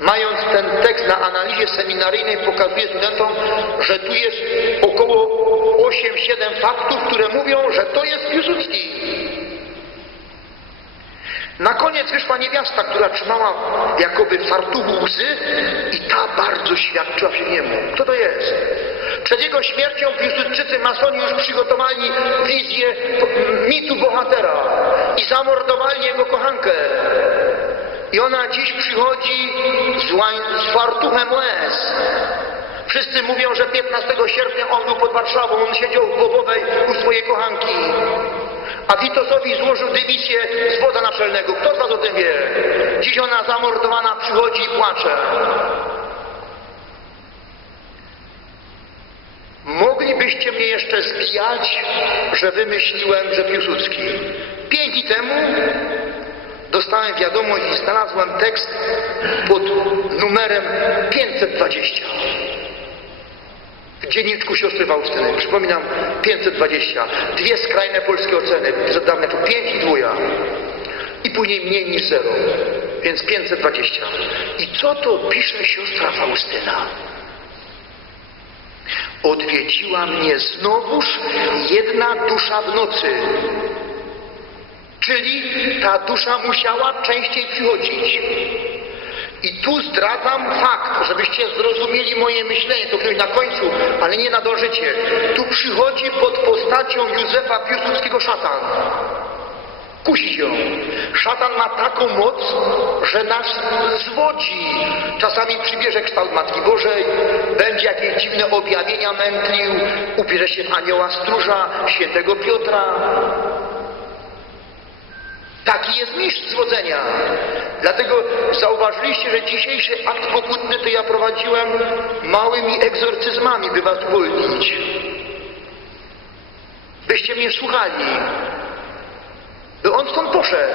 Mając ten tekst na analizie seminaryjnej pokazuje studentom, że tu jest około 8-7 faktów, które mówią, że to jest Piłsudski. Na koniec wyszła niewiasta, która trzymała jakoby fartuchu łzy i ta bardzo świadczyła się niemu. Kto to jest? Przed jego śmiercią Piłsudczycy masoni już przygotowali wizję mitu bohatera i zamordowali jego kochankę. I ona dziś przychodzi z, z fartuchem łez. Wszyscy mówią, że 15 sierpnia on był pod Warszawą, on siedział w Bobowej u swojej kochanki. A Witosowi złożył dymisję z woda naczelnego. Kto z was o tym wie? Dziś ona zamordowana przychodzi i płacze. Moglibyście mnie jeszcze zbijać, że wymyśliłem, że Piłsudski. Pięć dni temu dostałem wiadomość i znalazłem tekst pod numerem 520 w dzienniczku siostry Faustyny. Przypominam, 520. Dwie skrajne polskie oceny. Przed dawne to 5 i dwuja. I później mniej niż zero. Więc 520. I co to pisze siostra Faustyna? Odwiedziła mnie znowuż jedna dusza w nocy. Czyli ta dusza musiała częściej przychodzić. I tu zdradzam fakt, żebyście zrozumieli moje myślenie, to ktoś na końcu, ale nie nadążycie. Tu przychodzi pod postacią Józefa Piłsudskiego szatan. Kusi ją. Szatan ma taką moc, że nas zwodzi. Czasami przybierze kształt Matki Bożej, będzie jakieś dziwne objawienia mętlił, ubierze się w anioła stróża, świętego Piotra. Taki jest mistrz zwodzenia. Dlatego zauważyliście, że dzisiejszy akt pokutny to ja prowadziłem małymi egzorcyzmami, by was uwolnić. Byście mnie słuchali. By on stąd poszedł.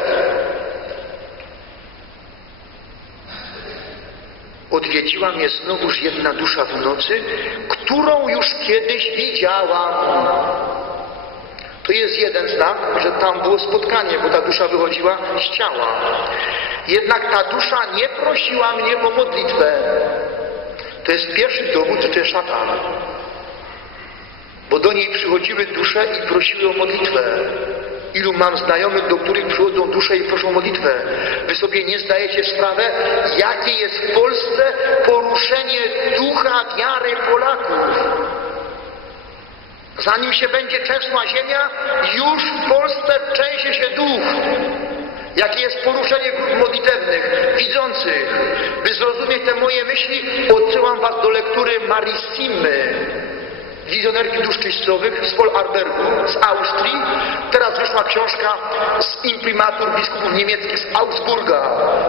Odwiedziła mnie znowuż jedna dusza w nocy, którą już kiedyś widziałam. To jest jeden znak, że tam było spotkanie, bo ta dusza wychodziła z ciała. Jednak ta dusza nie prosiła mnie o modlitwę. To jest pierwszy dowód, że to jest szatan. Bo do niej przychodziły dusze i prosiły o modlitwę. Ilu mam znajomych, do których przychodzą dusze i proszą o modlitwę. Wy sobie nie zdajecie sprawę, jakie jest w Polsce poruszenie ducha wiary Polaków. Zanim się będzie trzęsła ziemia, już w Polsce trzęsie się duch. Jakie jest poruszenie grup modlitewnych, widzących. By zrozumieć te moje myśli, odsyłam was do lektury Marissimy, wizjonerki dusz czyścowych z Arbergu, z Austrii. Teraz wyszła książka z imprimatur biskupów niemieckich z Augsburga.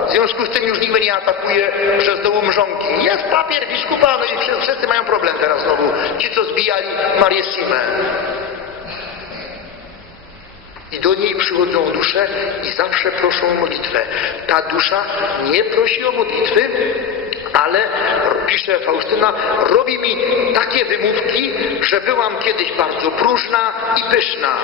W związku z tym już nikt nie atakuje przez dołu mrzonki. Jest papier biskupa, no i wszyscy mają problem teraz znowu. Ci, co zbijali Marię Simę. I do niej przychodzą dusze i zawsze proszą o modlitwę. Ta dusza nie prosi o modlitwy, ale, pisze Faustyna, robi mi takie wymówki, że byłam kiedyś bardzo próżna i pyszna.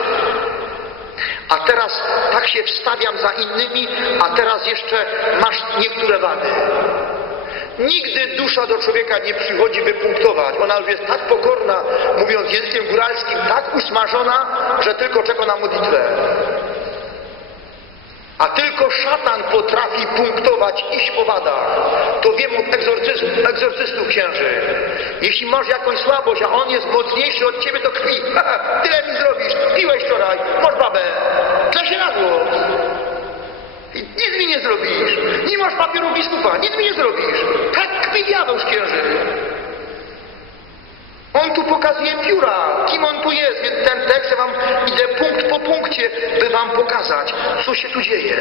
A teraz tak się wstawiam za innymi, a teraz jeszcze masz niektóre wady. Nigdy dusza do człowieka nie przychodzi, by punktować. Ona już jest tak pokorna, mówiąc językiem góralskim, tak usmażona, że tylko czeka na modlitwę. A tylko szatan potrafi punktować, iść po wadach. To wiem od egzorcyzm, egzorcystów księży. Jeśli masz jakąś słabość, a on jest mocniejszy od ciebie, to krwi. Tyle mi zrobisz. Piłeś wczoraj, masz babę. Tle się na głos. Nic mi nie zrobisz. Nie masz papieru biskupa, nic mi nie zrobisz. Tak kwi diabeł z księży. On tu pokazuje pióra, kim on tu jest, więc ten tekst ja wam idę punkt po punkcie, by wam pokazać, co się tu dzieje.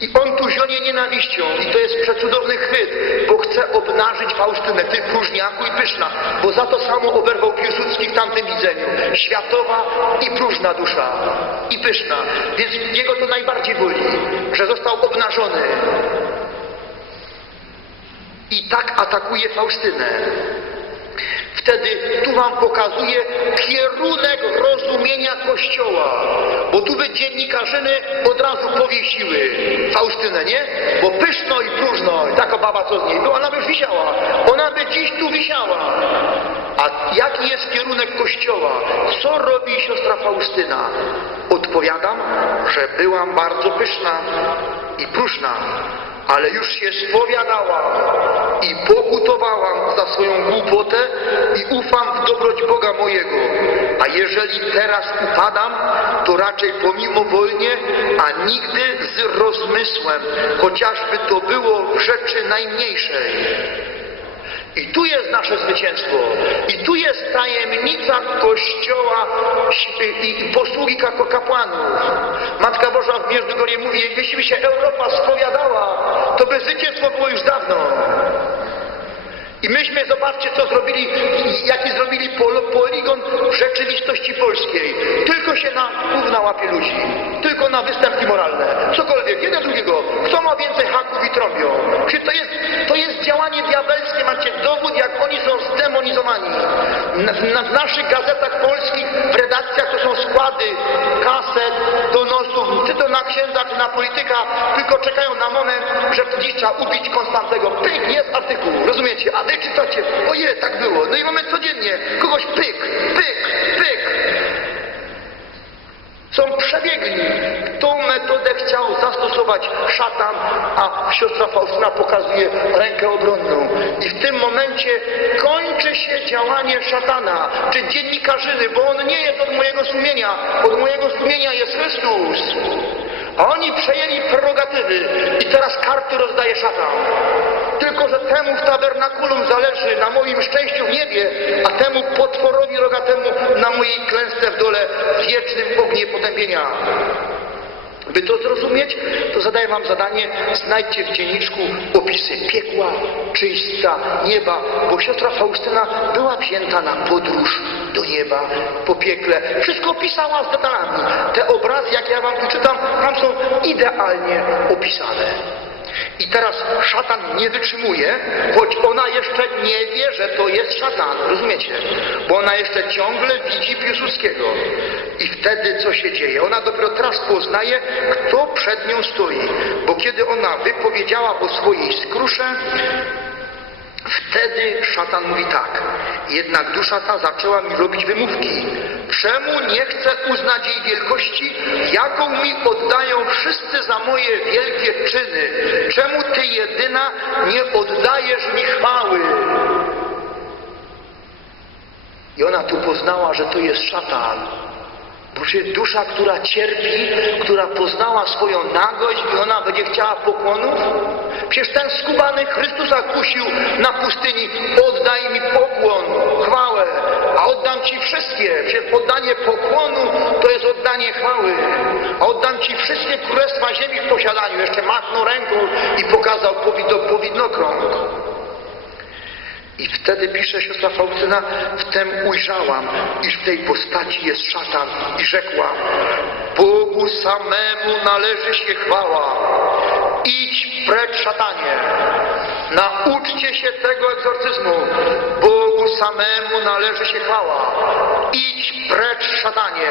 I on tu zionie nienawiścią i to jest przecudowny chwyt, bo chce obnażyć Faustynę, ty próżniaku i pyszna, bo za to samo oberwał Piłsudski w tamtym widzeniu. Światowa i próżna dusza i pyszna, więc jego to najbardziej boli, że został obnażony. I tak atakuje Faustynę. Wtedy tu wam pokazuję kierunek rozumienia Kościoła. Bo tu by dziennikarzyny od razu powiesiły Faustynę, nie? Bo pyszno i próżno, taka baba co z niej była, ona by już wisiała. Ona by dziś tu wisiała. A jaki jest kierunek Kościoła? Co robi siostra Faustyna? Odpowiadam, że byłam bardzo pyszna i próżna, ale już się spowiadałam i pokutowałam za swoją głupotę i ufam w dobroć Boga mojego. A jeżeli teraz upadam, to raczej pomimowolnie, a nigdy z rozmysłem, chociażby to było rzeczy najmniejszej. I tu jest nasze zwycięstwo. I tu jest tajemnica Kościoła i posługi kapłanów. Matka Boża w Międzygorie mówi, jeśli by się Europa spowiadała, to by zwycięstwo było już dawno. I myśmy, zobaczcie, co zrobili, jaki zrobili pol, poligon w rzeczywistości polskiej. Tylko się na gówna łapie ludzi. Tylko na występki moralne. Cokolwiek, jeden drugiego. Kto ma więcej haków i trąbią? Czy to jest, to jest działanie diabelskie? Macie dowód, jak oni są zdemonizowani. Na, w naszych gazetach polskich, w redakcjach to są składy kaset, donosów, czy to na księdza, czy na polityka, tylko czekają na moment, że dziś trzeba ubić Konstantego. Pyk, jest artykuł, rozumiecie? A wy czytacie, oje, tak było. No i mamy codziennie kogoś pyk, pyk, pyk. Są przebiegli. Tą metodę chciał zastosować szatan, a siostra Faustyna pokazuje rękę obronną. I w tym momencie kończy się działanie szatana, czy dziennikarzyny, bo on nie jest od mojego sumienia. Od mojego sumienia jest Chrystus. Oni przejęli prerogatywy i teraz karty rozdaje szatan. Tylko, że temu w tabernakulum zależy na moim szczęściu w niebie, a temu potworowi rogatemu na mojej klęsce w dole w wiecznym ognie potępienia. By to zrozumieć, to zadaję wam zadanie, znajdźcie w dzienniczku opisy piekła, czyśćca, nieba, bo siostra Faustyna była wzięta na podróż do nieba, po piekle. Wszystko opisała z detalami. Te obrazy, jak ja wam tu czytam, tam są idealnie opisane. I teraz szatan nie wytrzymuje, choć ona jeszcze nie wie, że to jest szatan, rozumiecie? Bo ona jeszcze ciągle widzi Piłsudskiego. I wtedy co się dzieje? Ona dopiero teraz poznaje, kto przed nią stoi. Bo kiedy ona wypowiedziała o swojej skrusze, Wtedy szatan mówi tak. Jednak dusza ta zaczęła mi robić wymówki. Czemu nie chcę uznać jej wielkości, jaką mi oddają wszyscy za moje wielkie czyny? Czemu ty jedyna nie oddajesz mi chwały? I ona tu poznała, że to jest szatan. Bo się dusza, która cierpi, która poznała swoją nagość i ona będzie chciała pokłonów? Przecież ten skubany Chrystusa kusił na pustyni, oddaj mi pokłon, chwałę, a oddam Ci wszystkie. Przecież oddanie pokłonu to jest oddanie chwały. A oddam Ci wszystkie królestwa ziemi w posiadaniu. Jeszcze machnął ręką i pokazał powidno, powidnokrąg. I wtedy pisze siostra Faustyna, wtem ujrzałam, iż w tej postaci jest szatan i rzekła, Bogu samemu należy się chwała. Idź precz szatanie. Nauczcie się tego egzorcyzmu. Bogu samemu należy się chwała. Idź precz szatanie.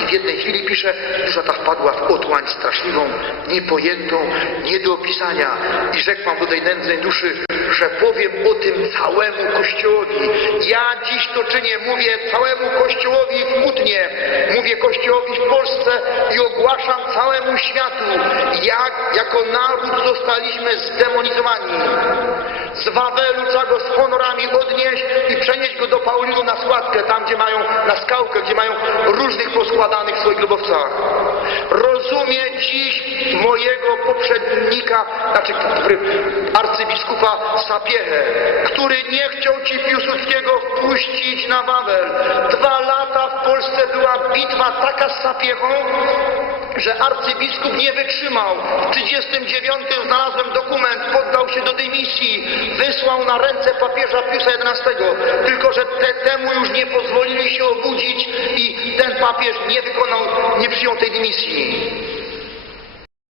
I w jednej chwili pisze, dusza ta wpadła w otłań straszliwą, niepojętą, nie do opisania. I rzekł Pan do tej nędznej duszy, że powiem o tym całemu Kościołowi. Ja dziś to czynię, mówię całemu Kościołowi w Kutnie, mówię Kościołowi w Polsce i ogłaszam całemu światu, jak jako naród zostaliśmy zdemonizowani. Z Wawelu trzeba go z honorami odnieść i przenieść go do Paulinu na składkę, tam gdzie mają, na skałkę, gdzie mają różnych poskładanych w swoich grobowcach. Rozumie dziś mojego poprzednika, znaczy arcybiskupa Sapiehę, który nie chciał ci Piłsudskiego wpuścić na Wawel. Dwa lata w Polsce była bitwa taka z Sapiechą, że arcybiskup nie wytrzymał. W 39 znalazłem dokument, poddał się do dymisji, wysłał na ręce papieża Piusa XI, tylko że te, temu już nie pozwolili się obudzić i ten papież nie wykonał, nie przyjął tej dymisji.